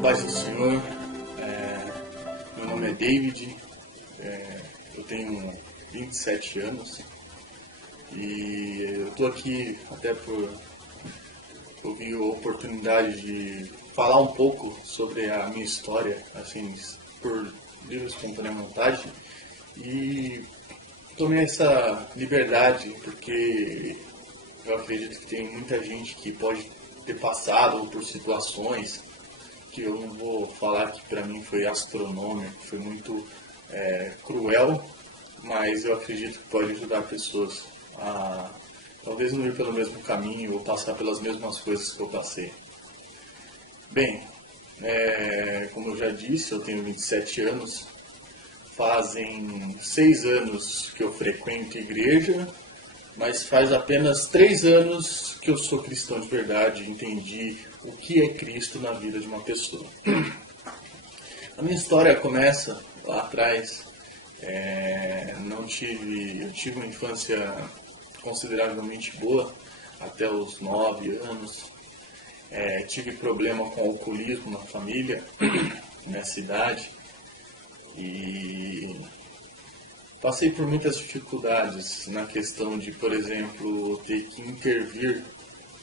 Paz do Senhor, meu nome é David, eu tenho 27 anos e eu estou aqui até por ouvir a oportunidade de falar um pouco sobre a minha história, assim, por livre e espontânea vontade, e tomei essa liberdade porque eu acredito que tem muita gente que pode ter passado por situações que eu não vou falar que para mim foi astronômico, foi muito cruel, mas eu acredito que pode ajudar pessoas a talvez não ir pelo mesmo caminho ou passar pelas mesmas coisas que eu passei. Bem, como eu já disse, eu tenho 27 anos, fazem 6 anos que eu frequento a igreja, mas faz apenas 3 anos que eu sou cristão de verdade, entendi o que é Cristo na vida de uma pessoa. A minha história começa lá atrás. Eu tive uma infância consideravelmente boa, até os 9 anos. Tive problema com alcoolismo na família, na cidade, e passei por muitas dificuldades na questão de, por exemplo, ter que intervir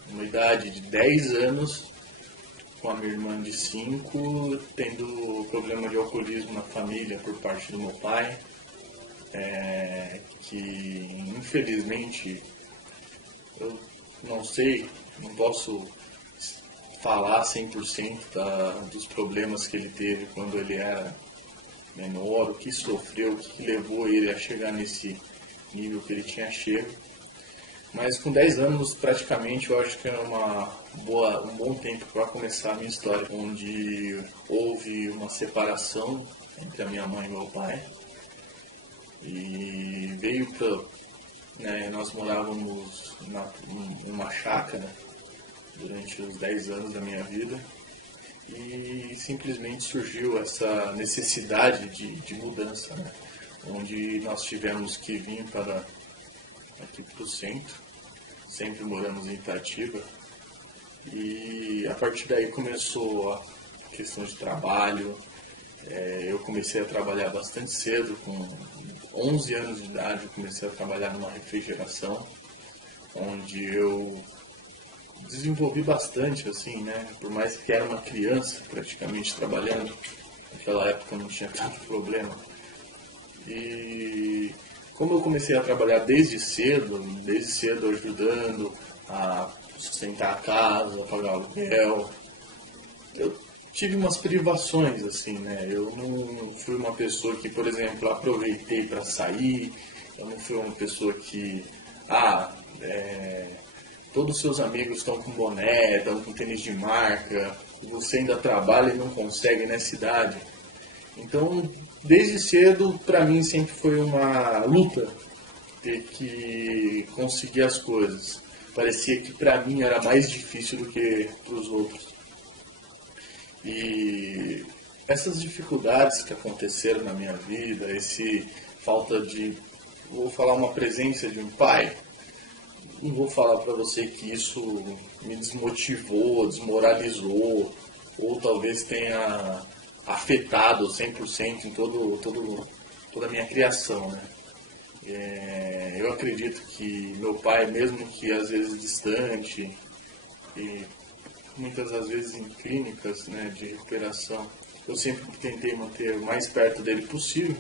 numa idade de 10 anos com a minha irmã de 5, tendo problema de alcoolismo na família por parte do meu pai, que infelizmente eu não sei, não posso falar 100% dos problemas que ele teve quando ele era menor, o que sofreu, o que levou ele a chegar nesse nível que ele tinha chego. Mas com 10 anos, praticamente, eu acho que era um bom tempo para começar a minha história, onde houve uma separação entre a minha mãe e meu pai. E nós morávamos numa chácara durante os 10 anos da minha vida. E simplesmente surgiu essa necessidade de mudança, né? Onde nós tivemos que vir aqui para o centro, sempre moramos em Itatiba, e a partir daí começou a questão de trabalho. Eu comecei a trabalhar bastante cedo, com 11 anos de idade eu comecei a trabalhar numa refrigeração, onde eu desenvolvi bastante, assim, né? Por mais que era uma criança praticamente trabalhando, naquela época não tinha tanto problema. E como eu comecei a trabalhar desde cedo ajudando a sustentar a casa, a pagar aluguel, eu tive umas privações, assim, né? Eu não fui uma pessoa que, por exemplo, aproveitei para sair, eu não fui uma pessoa que, todos os seus amigos estão com boné, estão com tênis de marca, e você ainda trabalha e não consegue nessa idade. Então, desde cedo, para mim sempre foi uma luta ter que conseguir as coisas. Parecia que para mim era mais difícil do que para os outros. E essas dificuldades que aconteceram na minha vida, vou falar, uma presença de um pai, não vou falar para você que isso me desmotivou, desmoralizou, ou talvez tenha afetado 100% em toda a minha criação, né? Eu acredito que meu pai, mesmo que às vezes distante, e muitas das vezes em clínicas, né, de recuperação, eu sempre tentei manter o mais perto dele possível.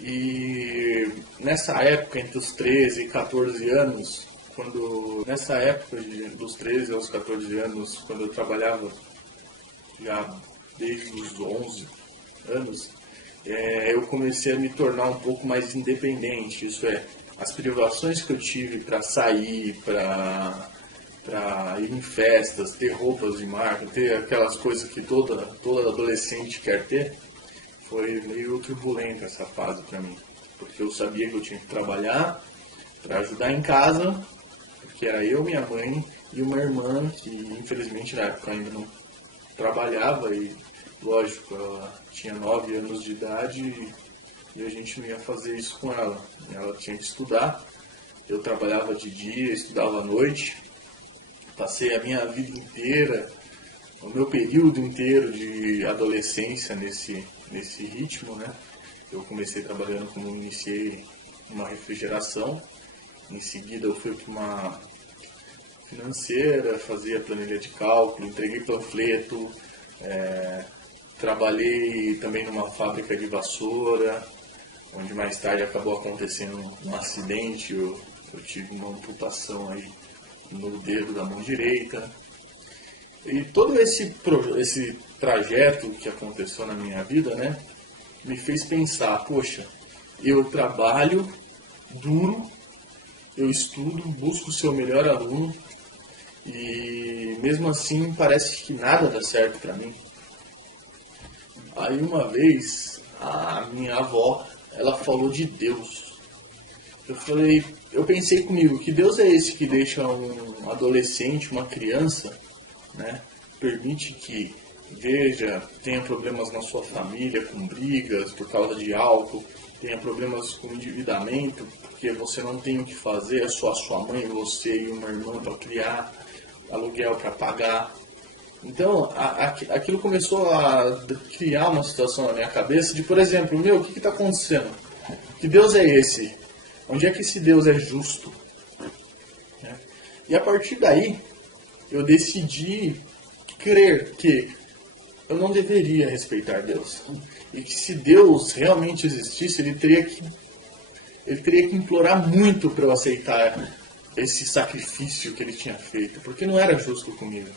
E nessa época, entre os 13 e 14 anos, dos 13 aos 14 anos, quando eu trabalhava já desde os 11 anos, eu comecei a me tornar um pouco mais independente. Isso é, as privações que eu tive para sair, para ir em festas, ter roupas de marca, ter aquelas coisas que todo adolescente quer ter, foi meio turbulenta essa fase para mim, porque eu sabia que eu tinha que trabalhar para ajudar em casa, porque era eu, minha mãe e uma irmã que infelizmente na época ainda não trabalhava, e lógico, ela tinha 9 anos de idade e a gente não ia fazer isso com ela. Ela tinha que estudar, eu trabalhava de dia, estudava à noite. Passei a minha vida inteira o meu período inteiro de adolescência nesse ritmo, né? Eu comecei trabalhando como iniciei uma refrigeração, em seguida eu fui para uma financeira, fazia planilha de cálculo, entreguei panfleto, trabalhei também numa fábrica de vassoura, onde mais tarde acabou acontecendo um acidente, eu tive uma amputação aí no dedo da mão direita. E todo esse trajeto que aconteceu na minha vida, né, me fez pensar, poxa, eu trabalho duro, eu estudo, busco ser o melhor aluno e mesmo assim parece que nada dá certo para mim. Aí uma vez a minha avó, ela falou de Deus. Eu pensei comigo, que Deus é esse que deixa um adolescente, uma criança, né, permite que tenha problemas na sua família, com brigas por causa de álcool, tenha problemas com endividamento, porque você não tem o que fazer, é só a sua mãe, você e uma irmã para criar, aluguel para pagar. Então, aquilo começou a criar uma situação na minha cabeça de, por exemplo, o que está acontecendo? Que Deus é esse? Onde é que esse Deus é justo? E a partir daí, eu decidi crer que eu não deveria respeitar Deus. E que se Deus realmente existisse, ele teria que implorar muito para eu aceitar esse sacrifício que ele tinha feito. Porque não era justo comigo.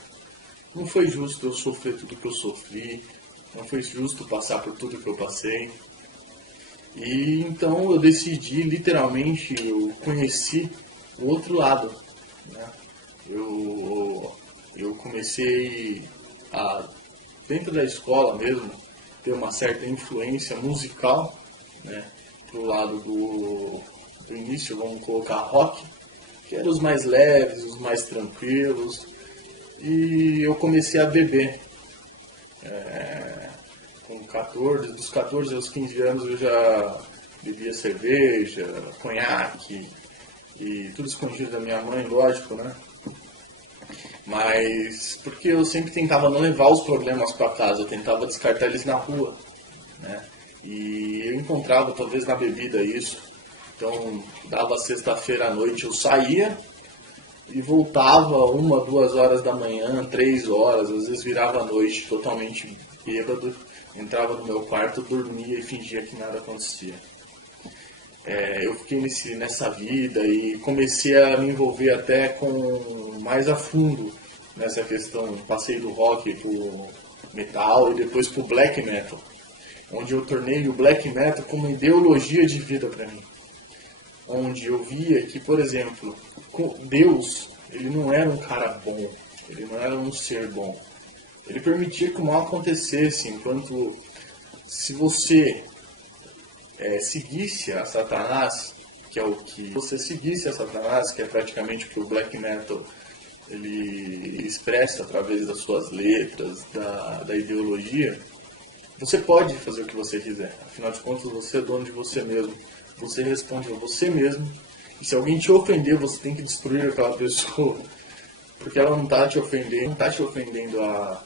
Não foi justo eu sofrer tudo que eu sofri. Não foi justo passar por tudo que eu passei. E então eu decidi, literalmente, eu conheci o outro lado. Né? Eu comecei a, dentro da escola mesmo, ter uma certa influência musical, né? Pro lado do início, vamos colocar rock, que eram os mais leves, os mais tranquilos, e eu comecei a beber. Com 14, dos 14 aos 15 anos eu já bebia cerveja, conhaque, e tudo escondido da minha mãe, lógico, né? Mas porque eu sempre tentava não levar os problemas para casa, eu tentava descartar eles na rua, né? E eu encontrava talvez na bebida isso. Então, dava sexta-feira à noite, eu saía e voltava 1, 2 horas da manhã, 3 horas, às vezes virava à noite totalmente bêbado, entrava no meu quarto, dormia e fingia que nada acontecia. Eu fiquei nessa vida e comecei a me envolver até mais a fundo nessa questão. Passei do rock pro metal e depois pro black metal, onde eu tornei o black metal como ideologia de vida para mim. Onde eu via que, por exemplo, Deus, ele não era um cara bom, ele não era um ser bom. Ele permitia que o mal acontecesse, enquanto se você seguisse a Satanás, que é o que você seguisse a Satanás, que é praticamente o que o black metal ele expressa através das suas letras, da ideologia, você pode fazer o que você quiser. Afinal de contas, você é dono de você mesmo. Você responde a você mesmo. E se alguém te ofender, você tem que destruir aquela pessoa. Porque ela não está te ofendendo, não está te ofendendo a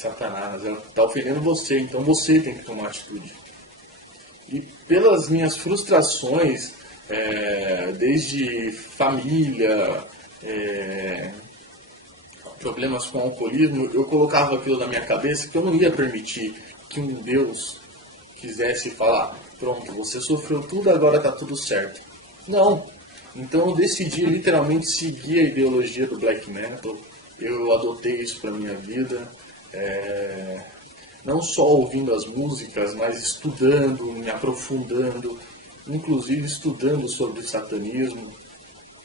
Satanás, ela está ofendendo você. Então você tem que tomar atitude. E pelas minhas frustrações, desde família, problemas com alcoolismo, eu colocava aquilo na minha cabeça que eu não ia permitir que um Deus quisesse falar, pronto, você sofreu tudo, agora está tudo certo. Não. Então eu decidi literalmente seguir a ideologia do black metal. Eu adotei isso para minha vida. Não só ouvindo as músicas, mas estudando, me aprofundando, inclusive estudando sobre o satanismo.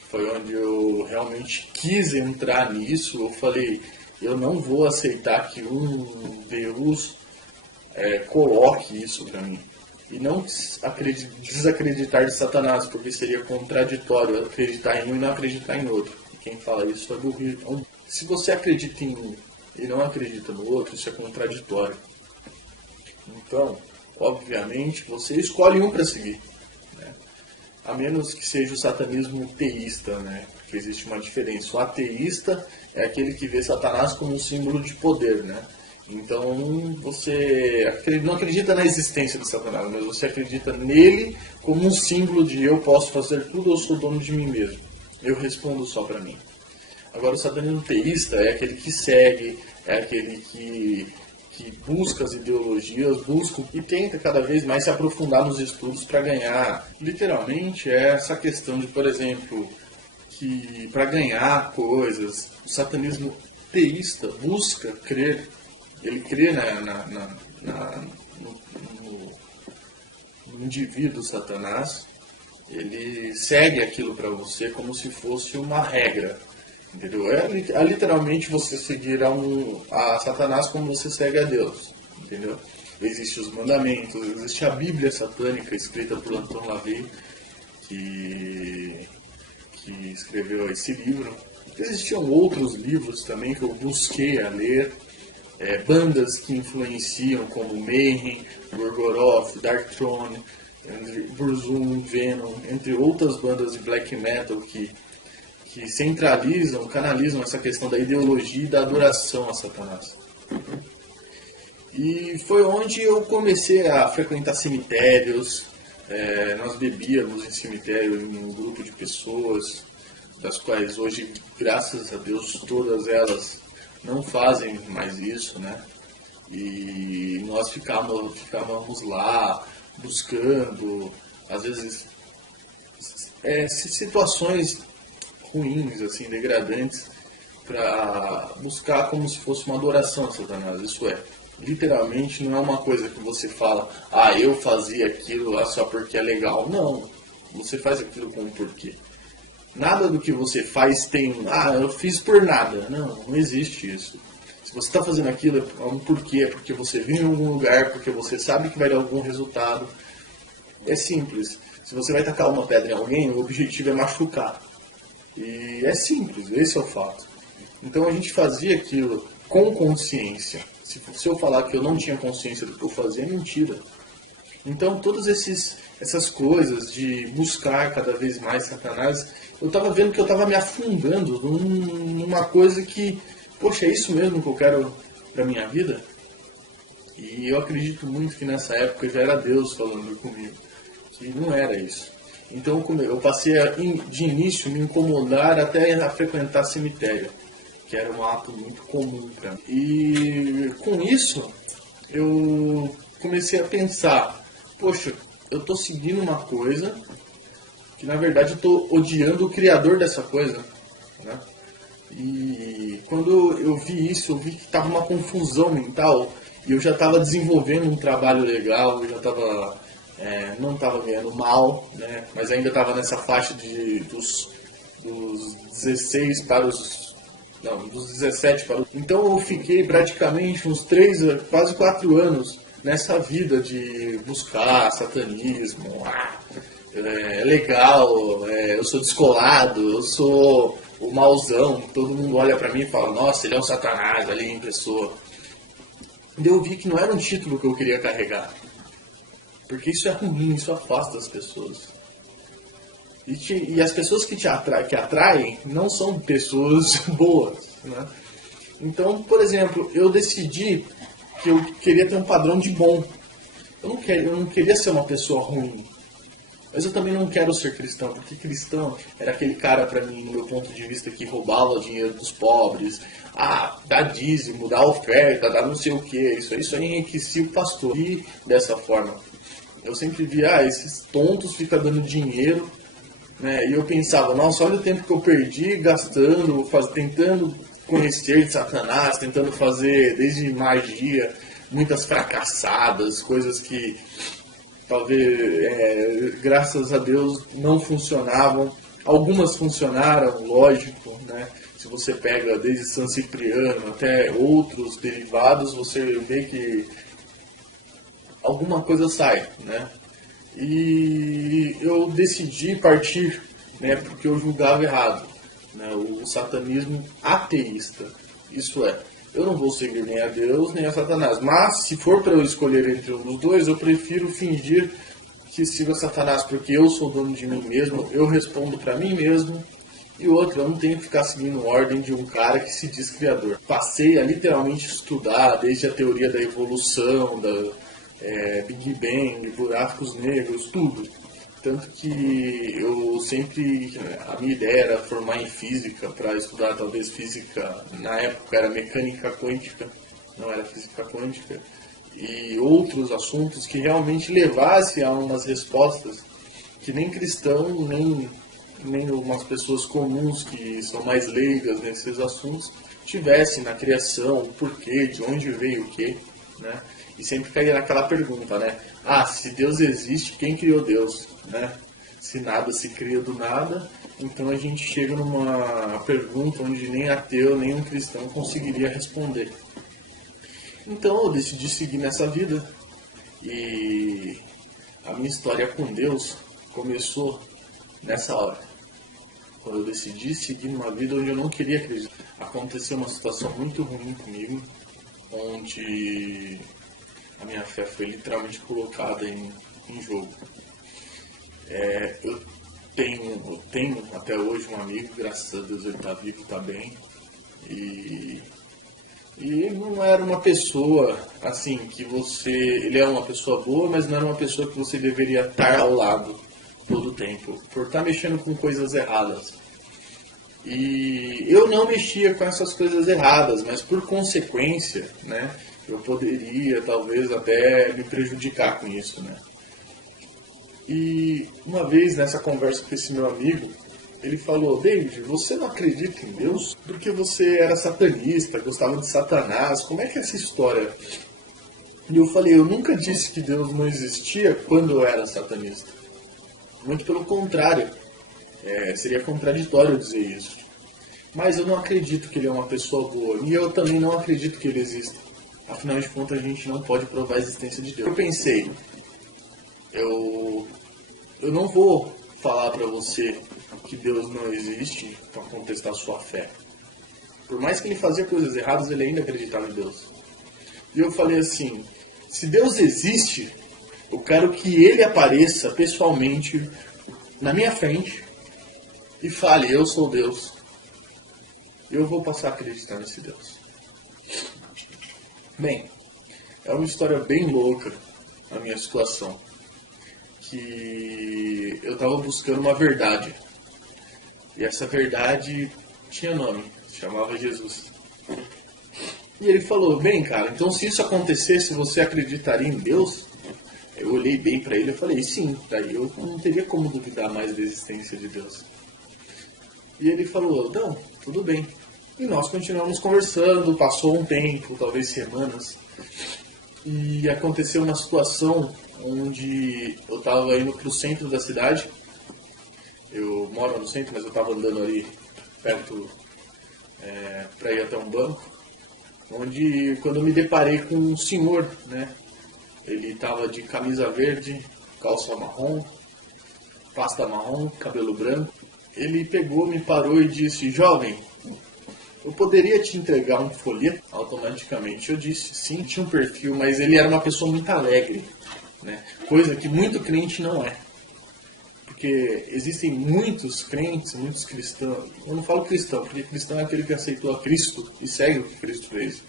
Foi onde eu realmente quis entrar nisso. Eu falei, eu não vou aceitar que um Deus coloque isso para mim. E não desacreditar de Satanás, porque seria contraditório acreditar em um e não acreditar em outro. E quem fala isso é burrice. Então, se você acredita em um e não acredita no outro, isso é contraditório. Então, obviamente, você escolhe um para seguir, né? A menos que seja o satanismo teísta, né? Porque existe uma diferença. O ateísta é aquele que vê Satanás como um símbolo de poder, né? Então você não acredita na existência de Satanás, mas você acredita nele como um símbolo de eu posso fazer tudo, eu sou dono de mim mesmo. Eu respondo só para mim. Agora o satanismo teísta é aquele que segue, é aquele que busca as ideologias, busca e tenta cada vez mais se aprofundar nos estudos para ganhar. Literalmente é essa questão de, por exemplo, que para ganhar coisas, o satanismo teísta busca crer. Ele crê no indivíduo Satanás, ele segue aquilo para você como se fosse uma regra, entendeu? É literalmente você seguir a Satanás como você segue a Deus, entendeu? Existem os mandamentos, existe a Bíblia satânica escrita por Anton LaVey, que escreveu esse livro. Existiam outros livros também que eu busquei a ler. Bandas que influenciam como Mayhem, Gorgoroth, Darkthrone, Burzum, Venom, entre outras bandas de black metal que centralizam, canalizam essa questão da ideologia e da adoração a Satanás. E foi onde eu comecei a frequentar cemitérios. Nós bebíamos em cemitério em um grupo de pessoas, das quais hoje, graças a Deus, todas elas não fazem mais isso, né? E nós ficávamos lá buscando, às vezes, situações ruins, assim, degradantes, para buscar como se fosse uma adoração a Satanás. Isso literalmente não é uma coisa que você fala, eu fazia aquilo lá só porque é legal. Não, você faz aquilo com um porquê. Nada do que você faz tem eu fiz por nada. Não existe isso. Se você está fazendo aquilo é um porquê, é porque você viu em algum lugar, porque você sabe que vai dar algum resultado. É simples. Se você vai tacar uma pedra em alguém, o objetivo é machucar. E é simples, esse é o fato. Então a gente fazia aquilo com consciência. Se eu falar que eu não tinha consciência do que eu fazia, é mentira. Então todas essas coisas de buscar cada vez mais Satanás, eu estava vendo que eu estava me afundando numa coisa que, poxa, é isso mesmo que eu quero para minha vida? E eu acredito muito que nessa época já era Deus falando comigo, que não era isso. Então eu passei de início me incomodar até a frequentar cemitério, que era um ato muito comum para mim. E com isso eu comecei a pensar, poxa, eu estou seguindo uma coisa que na verdade eu estou odiando o criador dessa coisa, né? E quando eu vi isso, eu vi que estava uma confusão mental e eu já estava desenvolvendo um trabalho legal, eu já estava não estava ganhando mal, né? Mas ainda estava nessa faixa dos 16 para dos 17 para os... Então eu fiquei praticamente uns 3, quase 4 anos nessa vida de buscar satanismo. É legal, eu sou descolado, eu sou o mauzão, todo mundo olha pra mim e fala, nossa, ele é um satanás ali em pessoa. E eu vi que não era um título que eu queria carregar, porque isso é ruim, isso afasta as pessoas. E as pessoas que atraem não são pessoas boas, né? Então, por exemplo, eu decidi que eu queria ter um padrão de bom. Eu não queria ser uma pessoa ruim. Mas eu também não quero ser cristão, porque cristão era aquele cara, pra mim, no meu ponto de vista, que roubava dinheiro dos pobres, dá dízimo, dá oferta, dá não sei o que, isso aí enriquecia o pastor. E dessa forma, eu sempre via, esses tontos ficam dando dinheiro, né? E eu pensava, nossa, olha o tempo que eu perdi gastando, tentando conhecer de Satanás, tentando fazer desde magia, muitas fracassadas, coisas que talvez, graças a Deus, não funcionavam. Algumas funcionaram, lógico, né? Se você pega desde San Cipriano até outros derivados, você vê que alguma coisa sai, né? E eu decidi partir, né, porque eu julgava errado, né, o satanismo ateísta. Isso é, eu não vou seguir nem a Deus nem a Satanás, mas se for para eu escolher entre um dos dois, eu prefiro fingir que sigo a Satanás, porque eu sou dono de mim mesmo, eu respondo para mim mesmo E outra, eu não tenho que ficar seguindo ordem de um cara que se diz criador. Passei a literalmente estudar desde a teoria da evolução, da Big Bang, buracos negros, tudo. Tanto que eu sempre, a minha ideia era formar em física, para estudar talvez física, na época era mecânica quântica, não era física quântica, e outros assuntos que realmente levassem a umas respostas que nem cristão, nem umas pessoas comuns que são mais leigas nesses assuntos tivessem na criação, o porquê, de onde veio o quê, né? E sempre caía naquela pergunta, né? Ah, se Deus existe, quem criou Deus, né? Se nada se cria do nada, então a gente chega numa pergunta onde nem ateu, nem um cristão conseguiria responder. Então eu decidi seguir nessa vida e a minha história com Deus começou nessa hora. Quando eu decidi seguir numa vida onde eu não queria acreditar. Aconteceu uma situação muito ruim comigo, onde a minha fé foi literalmente colocada em jogo. Eu tenho até hoje um amigo, graças a Deus ele está vivo, está bem. E ele não era uma pessoa assim que ele é uma pessoa boa, mas não era uma pessoa que você deveria estar ao lado todo o tempo, por estar mexendo com coisas erradas. E eu não mexia com essas coisas erradas, mas por consequência, né, eu poderia talvez até me prejudicar com isso, né. E uma vez nessa conversa com esse meu amigo, ele falou: David, você não acredita em Deus? Porque você era satanista, gostava de Satanás, como é que é essa história? E eu falei: eu nunca disse que Deus não existia quando eu era satanista. Muito pelo contrário, seria contraditório dizer isso. Mas eu não acredito que ele é uma pessoa boa, e eu também não acredito que ele exista. Afinal de contas, a gente não pode provar a existência de Deus. Eu pensei, eu não vou falar pra você que Deus não existe para contestar sua fé. Por mais que ele fazia coisas erradas, ele ainda acreditava em Deus. E eu falei assim: se Deus existe, eu quero que ele apareça pessoalmente na minha frente e fale: eu sou Deus. Eu vou passar a acreditar nesse Deus. Bem, é uma história bem louca a minha situação. Que eu estava buscando uma verdade. E essa verdade tinha nome, se chamava Jesus. E ele falou: bem, cara, então se isso acontecesse, você acreditaria em Deus? Eu olhei bem para ele e falei: sim, daí eu não teria como duvidar mais da existência de Deus. E ele falou: não, tudo bem. E nós continuamos conversando, passou um tempo, talvez semanas, e aconteceu uma situação onde eu estava indo para o centro da cidade. Eu moro no centro, mas eu estava andando ali perto para ir até um banco, onde quando eu me deparei com um senhor, né? Ele estava de camisa verde, calça marrom, pasta marrom, cabelo branco. Ele pegou, me parou e disse: jovem, eu poderia te entregar um folheto? Automaticamente eu disse sim, tinha um perfil, mas ele era uma pessoa muito alegre, né? Coisa que muito crente não é. Porque existem muitos crentes, muitos cristãos. Eu não falo cristão, porque cristão é aquele que aceitou a Cristo e segue o que Cristo fez.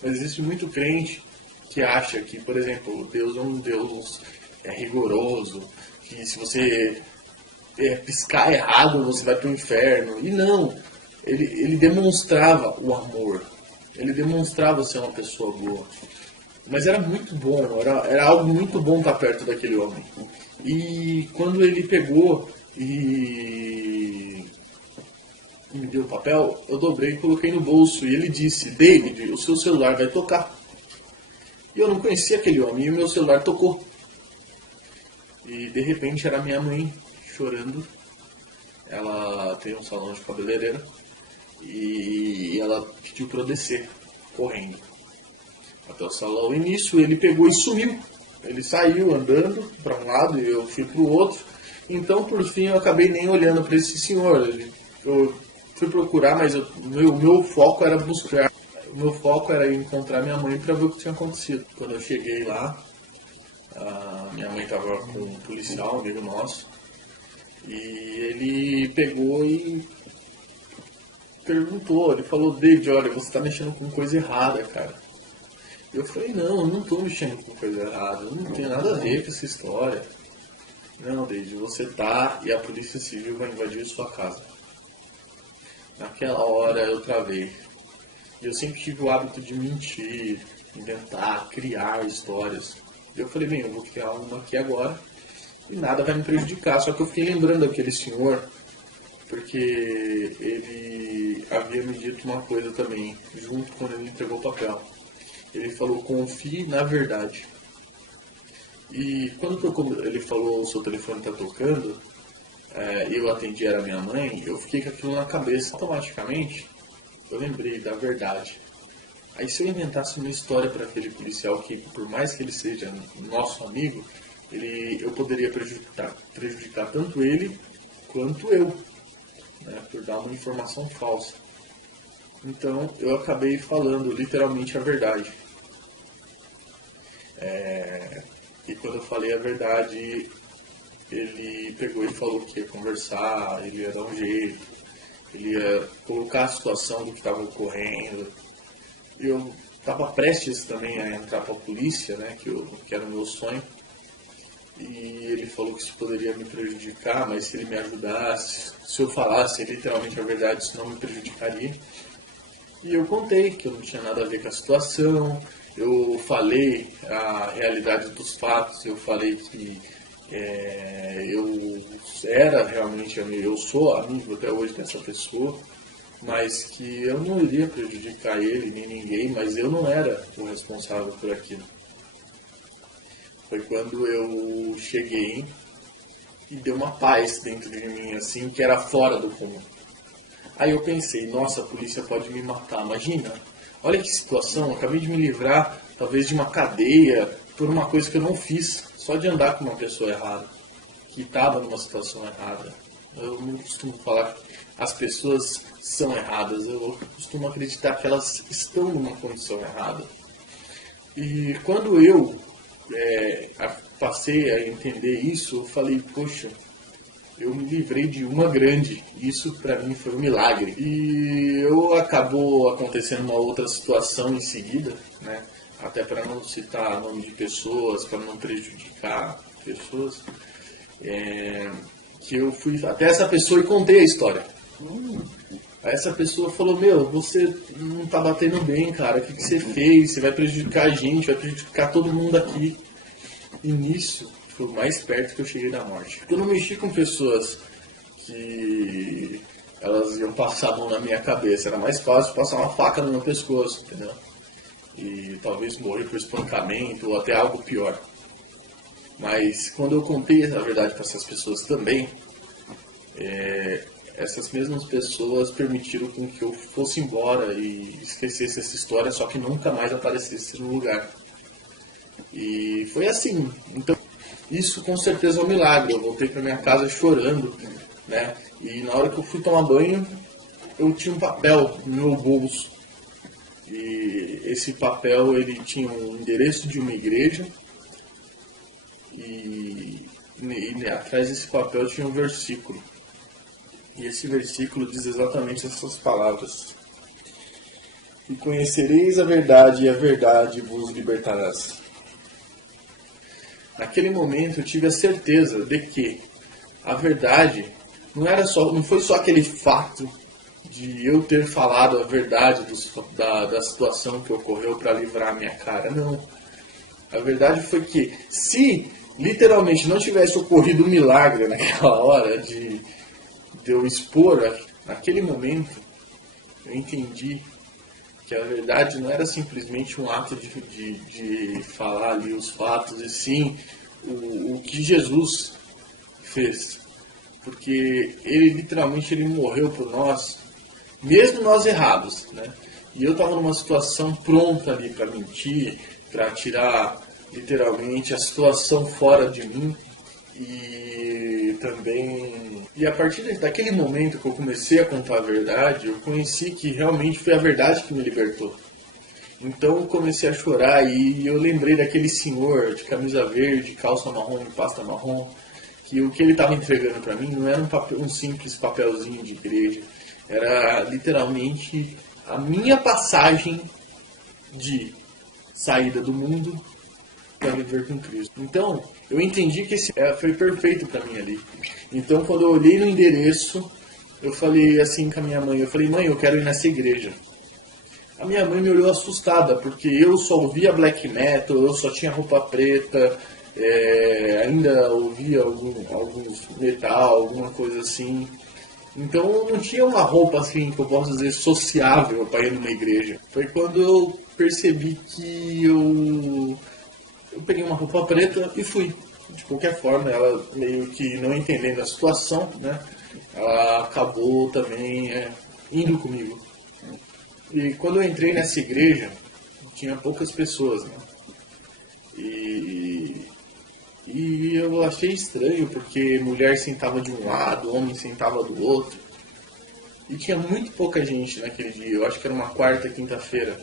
Mas existe muito crente que acha que, por exemplo, Deus é um Deus rigoroso, que se você piscar errado você vai para o inferno. E não, ele demonstrava o amor, ele demonstrava ser uma pessoa boa. Mas era muito bom, era algo muito bom estar perto daquele homem. E quando ele pegou e me deu o papel, eu dobrei e coloquei no bolso. E ele disse: David, o seu celular vai tocar. E eu não conhecia aquele homem, e o meu celular tocou. E de repente era minha mãe chorando. Ela tem um salão de cabeleireiro e ela pediu para eu descer, correndo até o salão. E nisso ele pegou e sumiu. Ele saiu andando para um lado e eu fui para o outro. Então, por fim, eu acabei nem olhando para esse senhor. Eu fui procurar, mas o meu foco era buscar. O meu foco era encontrar minha mãe para ver o que tinha acontecido. Quando eu cheguei lá, minha mãe estava com um policial, amigo nosso. E ele pegou e perguntou, ele falou, David, olha, você está mexendo com coisa errada, cara. Eu falei, não, eu não estou mexendo com coisa errada, eu não tenho nada a ver com essa história. Não, David, você tá e a Polícia Civil vai invadir sua casa. Naquela hora eu travei. E eu sempre tive o hábito de mentir, inventar, criar histórias. E eu falei, bem, eu vou criar uma aqui agora e nada vai me prejudicar. Só que eu fiquei lembrando daquele senhor, porque ele havia me dito uma coisa também, junto quando ele entregou o papel. Ele falou, confie na verdade. E quando ele falou, o seu telefone está tocando, eu atendi, era minha mãe, eu fiquei com aquilo na cabeça. Automaticamente, eu lembrei da verdade. Aí se eu inventasse uma história para aquele policial, que por mais que ele seja nosso amigo, eu poderia prejudicar tanto ele quanto eu, né, por dar uma informação falsa. Então eu acabei falando literalmente a verdade. E quando eu falei a verdade, ele pegou e falou que ia conversar, ele ia dar um jeito, ele ia colocar a situação do que estava ocorrendo. Eu estava prestes também a entrar para a polícia, né, que era o meu sonho. E ele falou que isso poderia me prejudicar, mas se ele me ajudasse, se eu falasse literalmente a verdade, isso não me prejudicaria. E eu contei que eu não tinha nada a ver com a situação, eu falei a realidade dos fatos, eu falei que eu era realmente amigo, eu sou amigo até hoje dessa pessoa, mas que eu não iria prejudicar ele nem ninguém, mas eu não era o responsável por aquilo. Foi quando eu cheguei e deu uma paz dentro de mim, assim, que era fora do comum. Aí eu pensei, nossa, a polícia pode me matar, imagina. Olha que situação, eu acabei de me livrar, talvez de uma cadeia, por uma coisa que eu não fiz, só de andar com uma pessoa errada, que estava numa situação errada. Eu não costumo falar que as pessoas são erradas, eu costumo acreditar que elas estão numa condição errada. E quando eu passei a entender isso, eu falei, poxa, eu me livrei de uma grande. Isso para mim foi um milagre. E acabou acontecendo uma outra situação em seguida, né? Até para não citar nome de pessoas, para não prejudicar pessoas, que eu fui até essa pessoa e contei a história. Aí essa pessoa falou, meu, você não tá batendo bem, cara, o que você fez? Você vai prejudicar a gente, vai prejudicar todo mundo aqui. E nisso foi o mais perto que eu cheguei da morte. Eu não mexi com pessoas que elas iam passar a mão na minha cabeça. Era mais fácil passar uma faca no meu pescoço, entendeu? E talvez morrer por espancamento ou até algo pior. Mas quando eu contei a verdade para essas pessoas também, essas mesmas pessoas permitiram com que eu fosse embora e esquecesse essa história, só que nunca mais aparecesse no lugar. E foi assim. Então, isso com certeza é um milagre. Eu voltei para minha casa chorando, né? E na hora que eu fui tomar banho, eu tinha um papel no meu bolso. E esse papel, ele tinha um endereço de uma igreja. E atrás desse papel tinha um versículo. E esse versículo diz exatamente essas palavras: e conhecereis a verdade, e a verdade vos libertarás. Naquele momento eu tive a certeza de que a verdade não foi só aquele fato de eu ter falado a verdade da situação que ocorreu para livrar a minha cara. Não. A verdade foi que se literalmente não tivesse ocorrido um milagre naquela hora de eu expor, naquele momento eu entendi que a verdade não era simplesmente um ato de falar ali os fatos, e sim o que Jesus fez. Porque ele literalmente morreu por nós, mesmo nós errados, né? E eu estava numa situação pronta ali para mentir, para tirar literalmente a situação fora de mim. E a partir daquele momento que eu comecei a contar a verdade, eu conheci que realmente foi a verdade que me libertou. Então eu comecei a chorar e eu lembrei daquele senhor de camisa verde, calça marrom e pasta marrom, que o que ele estava entregando para mim não era um simples papelzinho de igreja, Era literalmente a minha passagem de saída do mundo para viver com Cristo. Então, eu entendi que esse foi perfeito para mim ali. Então, quando eu olhei no endereço, eu falei assim com a minha mãe, mãe, eu quero ir nessa igreja. A minha mãe me olhou assustada, porque eu só ouvia black metal, eu só tinha roupa preta, ainda ouvia alguns metal, alguma coisa assim. Então eu não tinha uma roupa assim, que eu posso dizer, sociável para ir numa igreja. Foi quando eu percebi que eu peguei uma roupa preta e fui. De qualquer forma, ela meio que não entendendo a situação, né? Ela acabou também indo comigo. E quando eu entrei nessa igreja, tinha poucas pessoas, né? E eu achei estranho, porque mulher sentava de um lado, homem sentava do outro. E tinha muito pouca gente naquele dia, eu acho que era uma quarta, quinta-feira.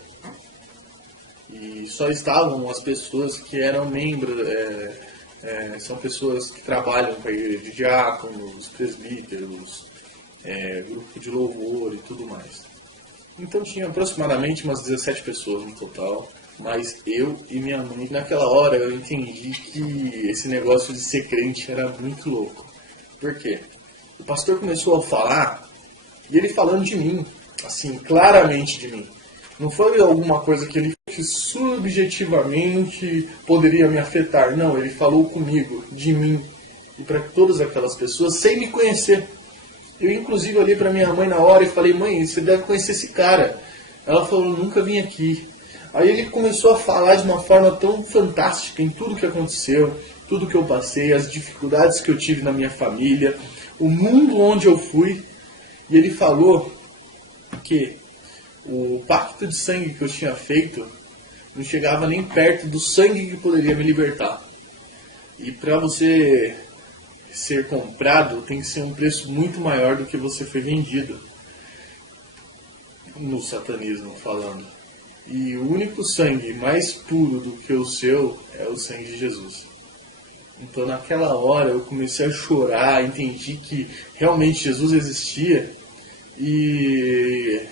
E só estavam as pessoas que eram membros, são pessoas que trabalham com a igreja, de diáconos, presbíteros, grupo de louvor e tudo mais. Então tinha aproximadamente umas 17 pessoas no total, mas eu e minha mãe. Naquela hora eu entendi que esse negócio de ser crente era muito louco. Por quê? O pastor começou a falar, e ele falando de mim, assim, claramente de mim. Não foi alguma coisa que ele subjetivamente poderia me afetar. Não, ele falou comigo, de mim, e para todas aquelas pessoas, sem me conhecer. Eu, inclusive, olhei para minha mãe na hora e falei, mãe, você deve conhecer esse cara. Ela falou, nunca vim aqui. Aí ele começou a falar de uma forma tão fantástica em tudo que aconteceu, tudo que eu passei, as dificuldades que eu tive na minha família, o mundo onde eu fui. E ele falou que o pacto de sangue que eu tinha feito não chegava nem perto do sangue que poderia me libertar. E para você ser comprado, tem que ser um preço muito maior do que você foi vendido, no satanismo falando. E o único sangue mais puro do que o seu é o sangue de Jesus. Então naquela hora eu comecei a chorar, entendi que realmente Jesus existia. E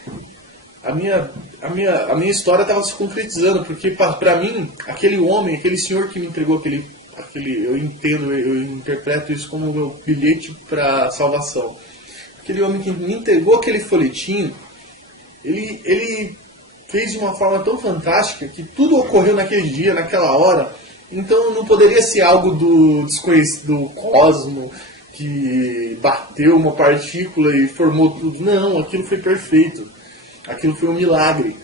a minha história estava se concretizando, porque para mim, aquele homem, aquele senhor que me entregou eu interpreto isso como o meu bilhete para salvação. Aquele homem que me entregou aquele folhetinho, ele fez de uma forma tão fantástica que tudo ocorreu naquele dia, naquela hora. Então não poderia ser algo do desconhecido, do cosmo, que bateu uma partícula e formou tudo. Não, aquilo foi perfeito. Aquilo foi um milagre.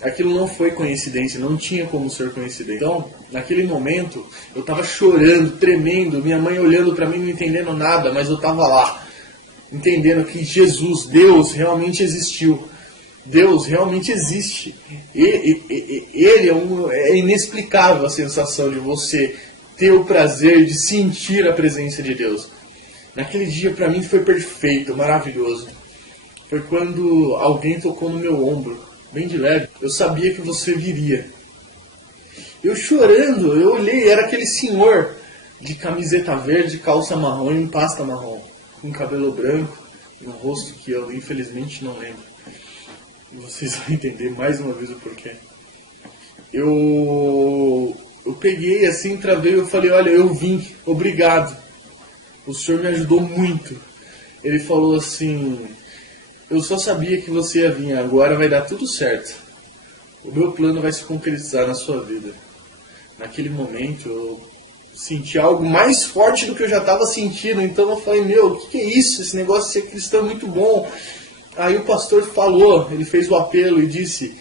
Aquilo não foi coincidência, não tinha como ser coincidência. Então, naquele momento, eu estava chorando, tremendo, minha mãe olhando para mim, não entendendo nada, mas eu estava lá, entendendo que Jesus, Deus, realmente existiu. Deus realmente existe. Ele é inexplicável a sensação de você ter o prazer de sentir a presença de Deus. Naquele dia, para mim, foi perfeito, maravilhoso. Foi quando alguém tocou no meu ombro, bem de leve. Eu sabia que você viria. Eu chorando, eu olhei, era aquele senhor de camiseta verde, calça marrom e pasta marrom, com cabelo branco e um rosto que eu infelizmente não lembro. E vocês vão entender mais uma vez o porquê. Eu peguei assim, travei, eu falei, olha, eu vim, obrigado. O senhor me ajudou muito. Ele falou assim, eu só sabia que você ia vir, agora vai dar tudo certo. O meu plano vai se concretizar na sua vida. Naquele momento eu senti algo mais forte do que eu já estava sentindo. Então eu falei, meu, o que é isso? Esse negócio de ser cristão é muito bom. Aí o pastor falou, ele fez o apelo e disse,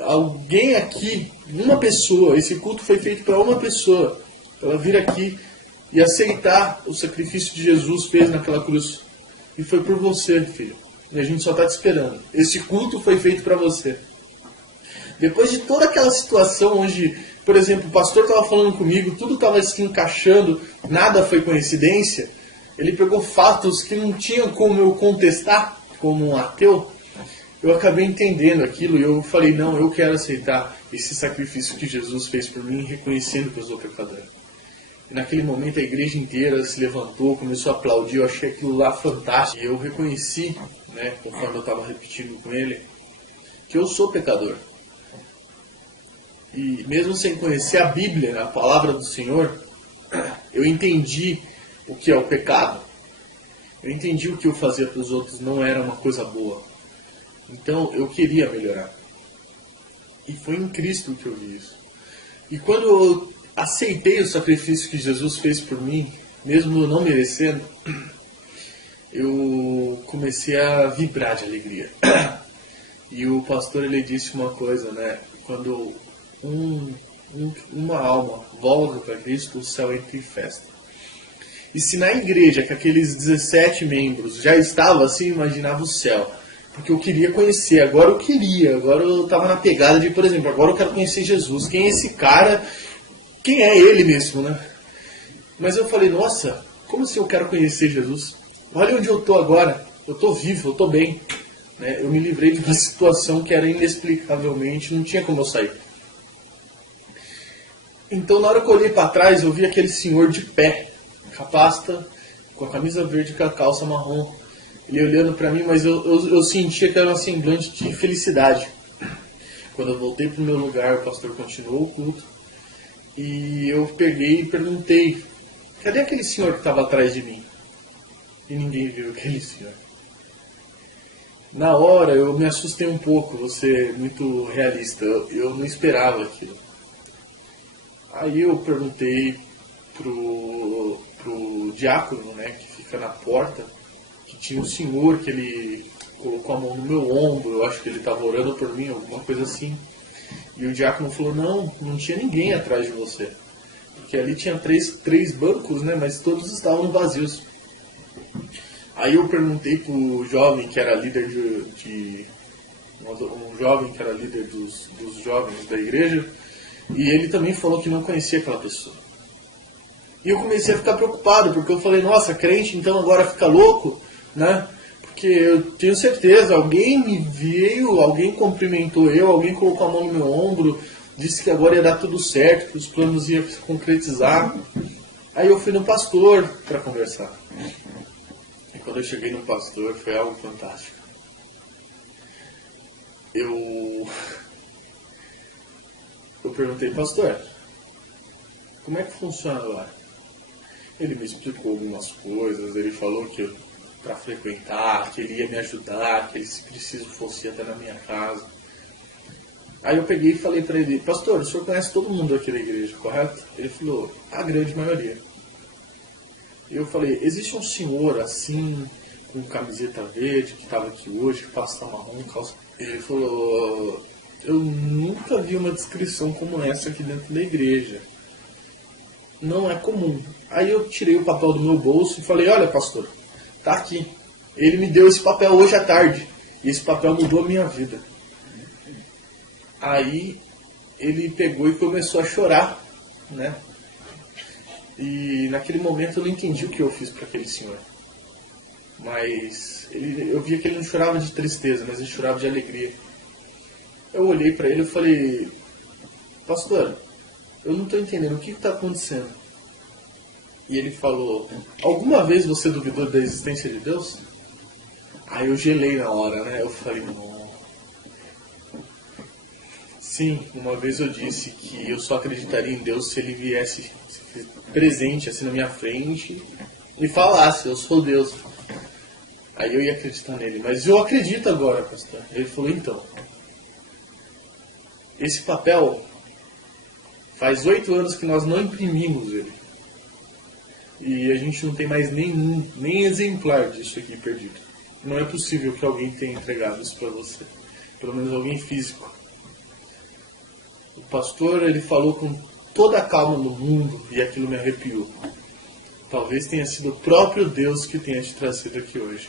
alguém aqui, uma pessoa, esse culto foi feito para uma pessoa, para ela vir aqui e aceitar o sacrifício que Jesus fez naquela cruz. E foi por você, filho. E a gente só está te esperando. Esse culto foi feito para você. Depois de toda aquela situação onde, por exemplo, o pastor estava falando comigo, tudo estava se encaixando, nada foi coincidência, ele pegou fatos que não tinham como eu contestar, como um ateu, eu acabei entendendo aquilo e eu falei, não, eu quero aceitar esse sacrifício que Jesus fez por mim, reconhecendo que eu sou pecador. E naquele momento a igreja inteira se levantou, começou a aplaudir, eu achei aquilo lá fantástico. E eu reconheci, né, conforme eu estava repetindo com ele, que eu sou pecador. E mesmo sem conhecer a Bíblia, a palavra do Senhor, eu entendi o que é o pecado. Eu entendi o que eu fazia para os outros não era uma coisa boa. Então eu queria melhorar. E foi em Cristo que eu vi isso. E quando eu aceitei o sacrifício que Jesus fez por mim, mesmo eu não merecendo, eu comecei a vibrar de alegria. E o pastor, ele disse uma coisa, né? Quando uma alma volta para Cristo, o céu entra em festa. E se na igreja, que aqueles 17 membros já estavam assim, imaginava o céu. Porque eu queria conhecer, agora eu estava na pegada de, por exemplo, agora eu quero conhecer Jesus. Quem é esse cara? Quem é ele mesmo, né? Mas eu falei, nossa, como assim eu quero conhecer Jesus? Olha onde eu estou agora, eu estou vivo, eu estou bem. Né? Eu me livrei de uma situação que era inexplicavelmente, não tinha como eu sair. Então na hora que eu olhei para trás, eu vi aquele senhor de pé, com a pasta, com a camisa verde e com a calça marrom. Ele olhando para mim, mas eu sentia que era um semblante de felicidade. Quando eu voltei para o meu lugar, o pastor continuou o culto. E eu peguei e perguntei, cadê aquele senhor que estava atrás de mim? E ninguém viu aquele senhor. Na hora eu me assustei um pouco, vou ser muito realista. Eu não esperava aquilo. Aí eu perguntei pro diácono, né, que fica na porta, que tinha um senhor que ele colocou a mão no meu ombro, eu acho que ele estava orando por mim, alguma coisa assim. E o diácono falou, não tinha ninguém atrás de você. Porque ali tinha três bancos, né, mas todos estavam vazios. Aí eu perguntei pro jovem que era líder um jovem que era líder dos jovens da igreja, e ele também falou que não conhecia aquela pessoa. E eu comecei a ficar preocupado, porque eu falei, nossa, crente então agora fica louco, né? Porque eu tenho certeza, alguém me veio, alguém cumprimentou eu, alguém colocou a mão no meu ombro, disse que agora ia dar tudo certo, que os planos iam se concretizar. Aí eu fui no pastor para conversar. E quando eu cheguei no pastor, foi algo fantástico. Eu perguntei, pastor, como é que funciona agora? Ele me explicou algumas coisas, ele falou que para frequentar, que ele ia me ajudar, que ele, se preciso, fosse até na minha casa. Aí eu peguei e falei para ele, pastor, o senhor conhece todo mundo aqui da igreja, correto? Ele falou, a grande maioria. E eu falei, existe um senhor assim, com camiseta verde, que estava aqui hoje, que passa marrom, calça... Ele falou, eu nunca vi uma descrição como essa aqui dentro da igreja. Não é comum. Aí eu tirei o papel do meu bolso e falei, olha pastor, tá aqui. Ele me deu esse papel hoje à tarde. E esse papel mudou a minha vida. Aí ele pegou e começou a chorar, né? E naquele momento eu não entendi o que eu fiz para aquele senhor. Mas eu via que ele não chorava de tristeza, mas ele chorava de alegria. Eu olhei para ele e falei, pastor, eu não estou entendendo o que está acontecendo. E ele falou, alguma vez você duvidou da existência de Deus? Aí eu gelei na hora, né? Eu falei, não. Sim, uma vez eu disse que eu só acreditaria em Deus se ele viesse presente assim na minha frente e falasse, eu sou Deus. Aí eu ia acreditar nele, mas eu acredito agora, pastor. Ele falou, então, esse papel faz 8 anos que nós não imprimimos ele. E a gente não tem mais nem exemplar disso aqui perdido. Não é possível que alguém tenha entregado isso para você. Pelo menos alguém físico. O pastor, ele falou com toda a calma do mundo e aquilo me arrepiou. Talvez tenha sido o próprio Deus que tenha te trazido aqui hoje.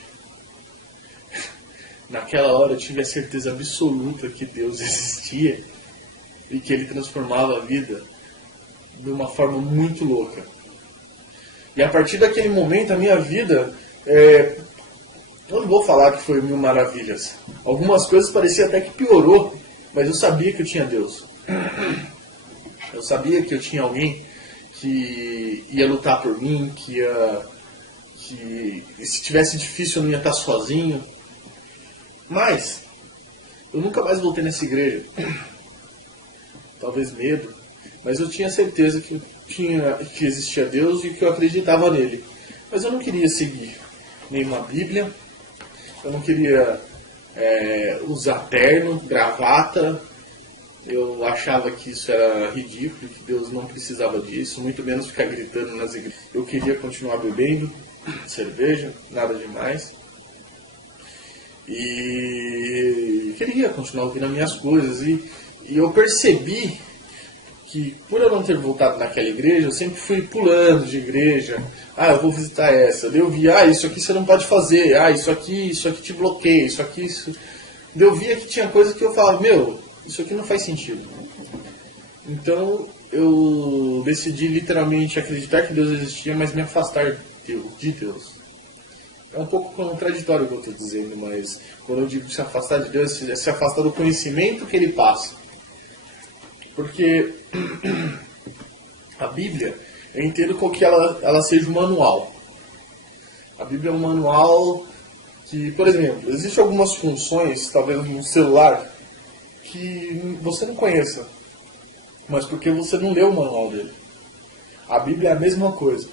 Naquela hora eu tive a certeza absoluta que Deus existia e que Ele transformava a vida de uma forma muito louca. E a partir daquele momento a minha vida, eu não vou falar que foi mil maravilhas. Algumas coisas parecia até que piorou, mas eu sabia que eu tinha Deus. Eu sabia que eu tinha alguém que ia lutar por mim, que se tivesse difícil eu não ia estar sozinho. Mas eu nunca mais voltei nessa igreja. Talvez medo, mas eu tinha certeza que existia Deus e que eu acreditava nele. Mas eu não queria seguir nenhuma Bíblia, eu não queria usar terno, gravata. Eu achava que isso era ridículo, que Deus não precisava disso, muito menos ficar gritando nas igrejas. Eu queria continuar bebendo cerveja, nada demais. E queria continuar ouvindo as minhas coisas. E eu percebi que, por eu não ter voltado naquela igreja, eu sempre fui pulando de igreja. Eu vou visitar essa. Daí eu vi, isso aqui você não pode fazer. Isso aqui te bloqueia. Isso aqui... Daí eu via que tinha coisa que eu falava, isso aqui não faz sentido. Então eu decidi literalmente acreditar que Deus existia, mas me afastar de Deus. É um pouco contraditório o que eu estou dizendo, mas quando eu digo se afastar de Deus, é se afastar do conhecimento que Ele passa. Porque a Bíblia, eu entendo com que ela seja um manual. A Bíblia é um manual que, por exemplo, existem algumas funções, talvez no celular, que você não conheça, mas porque você não leu o manual dele. A Bíblia é a mesma coisa.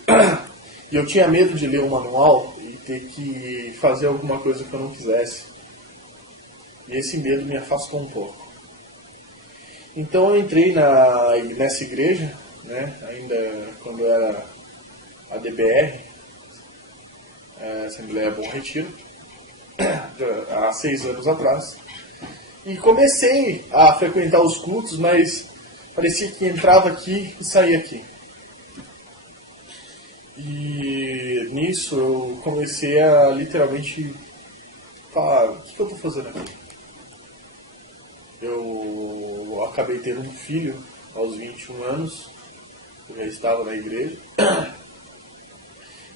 E eu tinha medo de ler o manual e ter que fazer alguma coisa que eu não quisesse. E esse medo me afastou um pouco. Então eu entrei nessa igreja, né, ainda quando eu era a DBR, Assembleia Bom Retiro, há 6 anos atrás. E comecei a frequentar os cultos, mas parecia que entrava aqui e saía aqui. E nisso eu comecei a literalmente falar, o que eu estou fazendo aqui? Eu acabei tendo um filho aos 21 anos, eu já estava na igreja.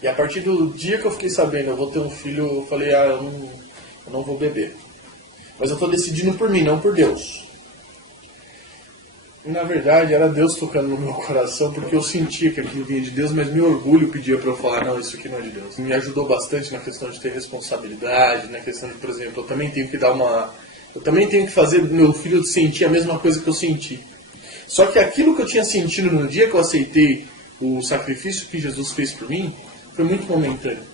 E a partir do dia que eu fiquei sabendo, eu vou ter um filho, eu falei, eu não vou beber. Mas eu estou decidindo por mim, não por Deus. E, na verdade, era Deus tocando no meu coração, porque eu sentia que aquilo vinha de Deus, mas meu orgulho pedia para eu falar, não, isso aqui não é de Deus. Me ajudou bastante na questão de ter responsabilidade, na questão de, por exemplo, eu também tenho que fazer meu filho sentir a mesma coisa que eu senti. Só que aquilo que eu tinha sentido no dia que eu aceitei o sacrifício que Jesus fez por mim, foi muito momentâneo.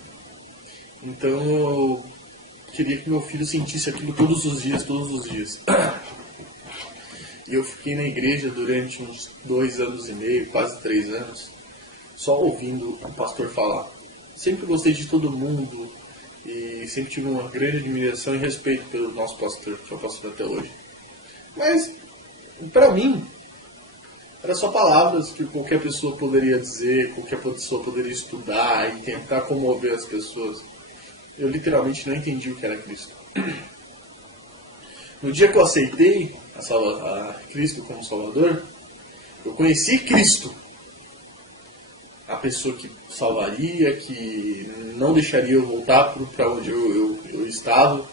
Então eu queria que meu filho sentisse aquilo todos os dias. E eu fiquei na igreja durante uns 2 anos e meio, quase 3 anos, só ouvindo o pastor falar. Sempre gostei de todo mundo e sempre tive uma grande admiração e respeito pelo nosso pastor, que é o pastor até hoje. Mas, para mim, era só palavras que qualquer pessoa poderia dizer, qualquer pessoa poderia estudar e tentar comover as pessoas. Eu literalmente não entendi o que era Cristo. No dia que eu aceitei a Cristo como Salvador, eu conheci Cristo. A pessoa que salvaria, que não deixaria eu voltar para onde eu estava,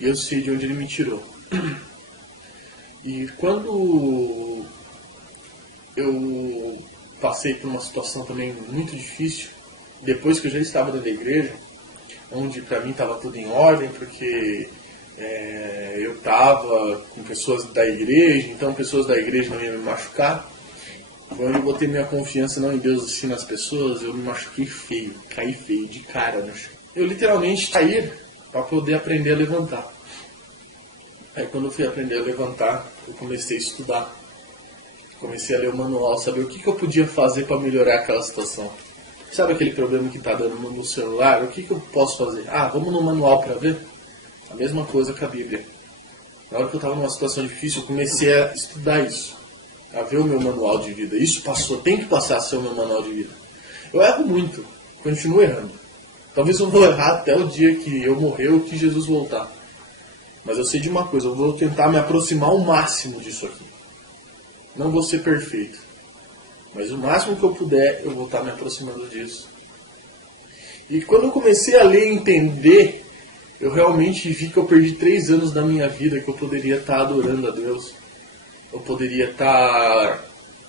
e eu sei de onde Ele me tirou. E quando eu passei por uma situação também muito difícil, depois que eu já estava dentro da igreja, onde para mim estava tudo em ordem, porque eu estava com pessoas da igreja, então pessoas da igreja não iam me machucar. Quando eu botei minha confiança não em Deus, assim nas pessoas, eu me machuquei feio, caí feio, de cara no chão. Eu literalmente caí para poder aprender a levantar. Aí quando eu fui aprender a levantar, eu comecei a estudar. Comecei a ler o manual, saber o que eu podia fazer para melhorar aquela situação. Sabe aquele problema que está dando no celular? O que eu posso fazer? Vamos no manual para ver? A mesma coisa com a Bíblia. Na hora que eu estava numa situação difícil, eu comecei a estudar isso. A ver o meu manual de vida. Isso passou, tem que passar a ser o meu manual de vida. Eu erro muito, continuo errando. Talvez eu vou errar até o dia que eu morrer ou que Jesus voltar. Mas eu sei de uma coisa, eu vou tentar me aproximar ao máximo disso aqui. Não vou ser perfeito. Mas o máximo que eu puder, eu vou estar me aproximando disso. E quando eu comecei a ler e entender, eu realmente vi que eu perdi 3 anos da minha vida que eu poderia estar adorando a Deus. Eu poderia estar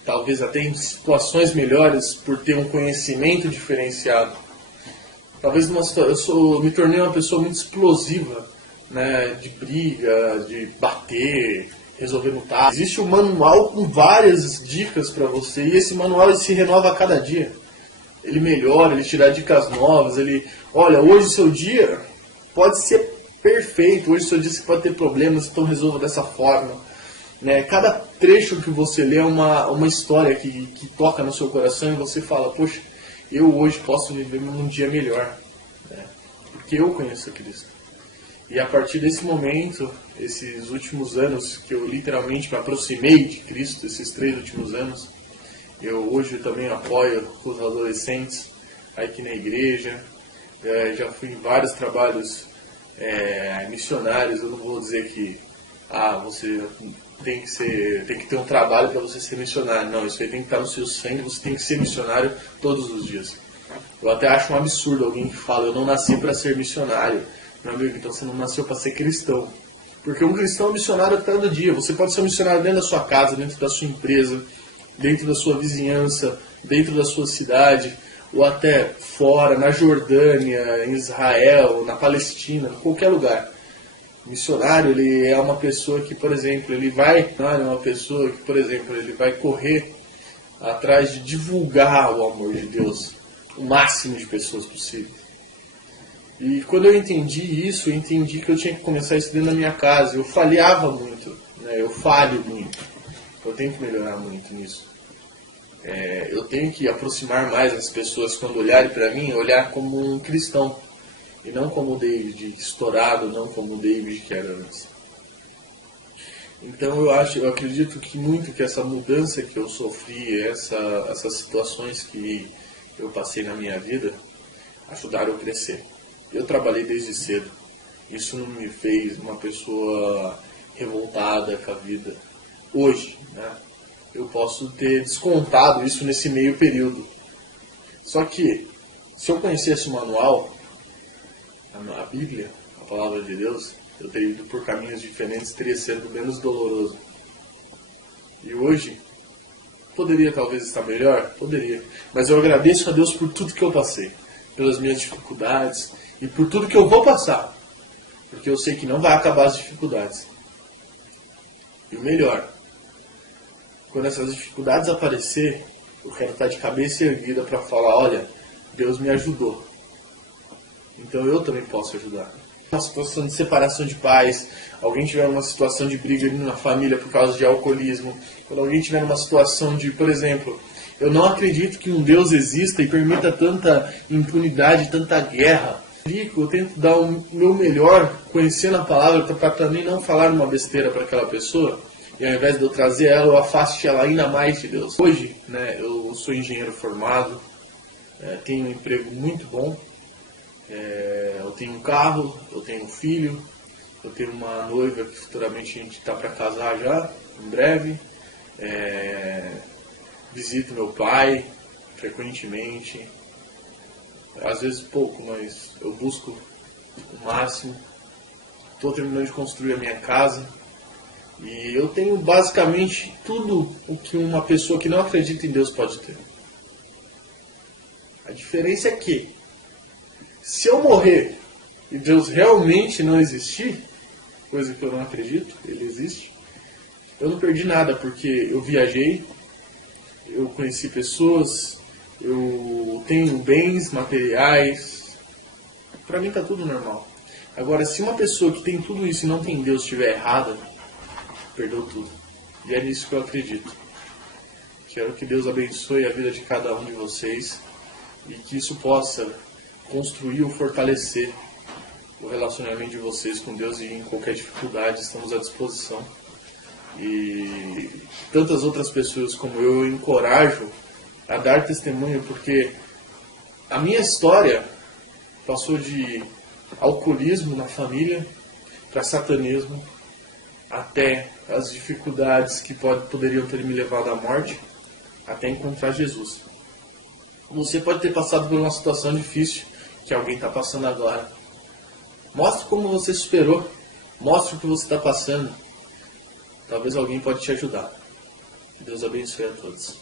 talvez até em situações melhores por ter um conhecimento diferenciado. Talvez me tornei uma pessoa muito explosiva, né, de briga, de bater, resolver lutar. Existe um manual com várias dicas para você, e esse manual ele se renova a cada dia. Ele melhora, ele te dá dicas novas, olha, hoje o seu dia pode ser perfeito, hoje o seu dia você pode ter problemas, então resolva dessa forma. Né? Cada trecho que você lê é uma história que toca no seu coração e você fala, poxa, eu hoje posso viver um dia melhor, né? Porque eu conheço Cristo. E a partir desse momento, esses últimos anos que eu literalmente me aproximei de Cristo, esses 3 últimos anos, eu hoje também apoio os adolescentes aqui na igreja, já fui em vários trabalhos missionários. Eu não vou dizer que você tem que ter um trabalho para você ser missionário. Não, isso aí tem que estar no seu sangue, você tem que ser missionário todos os dias. Eu até acho um absurdo alguém que fala, eu não nasci para ser missionário. Meu amigo, então você não nasceu para ser cristão. Porque um cristão é missionário a cada dia. Você pode ser um missionário dentro da sua casa, dentro da sua empresa, dentro da sua vizinhança, dentro da sua cidade, ou até fora, na Jordânia, em Israel, na Palestina, em qualquer lugar. O missionário, ele é uma pessoa que, por exemplo, ele vai correr atrás de divulgar o amor de Deus, o máximo de pessoas possível. E quando eu entendi isso, eu entendi que eu tinha que começar isso dentro da minha casa. Eu falhava muito, né? Eu falho muito. Eu tenho que melhorar muito nisso. Eu tenho que aproximar mais as pessoas quando olharem para mim, olhar como um cristão. E não como o David estourado, não como o David que era antes. Então eu acredito que muito que essa mudança que eu sofri, essas situações que eu passei na minha vida, ajudaram a crescer. Eu trabalhei desde cedo. Isso não me fez uma pessoa revoltada com a vida. Hoje, né, eu posso ter descontado isso nesse meio período. Só que, se eu conhecesse o manual, a Bíblia, a palavra de Deus, eu teria ido por caminhos diferentes, teria sido menos doloroso. E hoje, poderia talvez estar melhor? Poderia. Mas eu agradeço a Deus por tudo que eu passei, pelas minhas dificuldades e por tudo que eu vou passar. Porque eu sei que não vai acabar as dificuldades. E o melhor, quando essas dificuldades aparecer, eu quero estar de cabeça erguida para falar, olha, Deus me ajudou. Então eu também posso ajudar. Uma situação de separação de pais, alguém tiver uma situação de briga na família por causa de alcoolismo, quando alguém tiver uma situação de, por exemplo, eu não acredito que um Deus exista e permita tanta impunidade, tanta guerra. Eu tento dar o meu melhor, conhecendo a palavra, para também não falar uma besteira para aquela pessoa, e ao invés de eu trazer ela, eu afaste ela ainda mais de Deus. Hoje, né, eu sou engenheiro formado, tenho um emprego muito bom, eu tenho um carro, eu tenho um filho, eu tenho uma noiva que futuramente a gente está para casar já, em breve. Visito meu pai frequentemente, às vezes pouco, mas eu busco o máximo. Estou terminando de construir a minha casa e eu tenho basicamente tudo o que uma pessoa que não acredita em Deus pode ter. A diferença é que, se eu morrer e Deus realmente não existir, coisa que eu não acredito, Ele existe, eu não perdi nada, porque eu viajei, eu conheci pessoas, eu tenho bens materiais, pra mim tá tudo normal. Agora, se uma pessoa que tem tudo isso e não tem Deus estiver errada, perdeu tudo. E é nisso que eu acredito. Quero que Deus abençoe a vida de cada um de vocês e que isso possa construir ou fortalecer o relacionamento de vocês com Deus, e em qualquer dificuldade estamos à disposição. E tantas outras pessoas como eu encorajo a dar testemunho, porque a minha história passou de alcoolismo na família para satanismo, até as dificuldades que poderiam ter me levado à morte, até encontrar Jesus. Você pode ter passado por uma situação difícil que alguém está passando agora. Mostre como você superou. Mostre o que você está passando. Talvez alguém pode te ajudar. Deus abençoe a todos.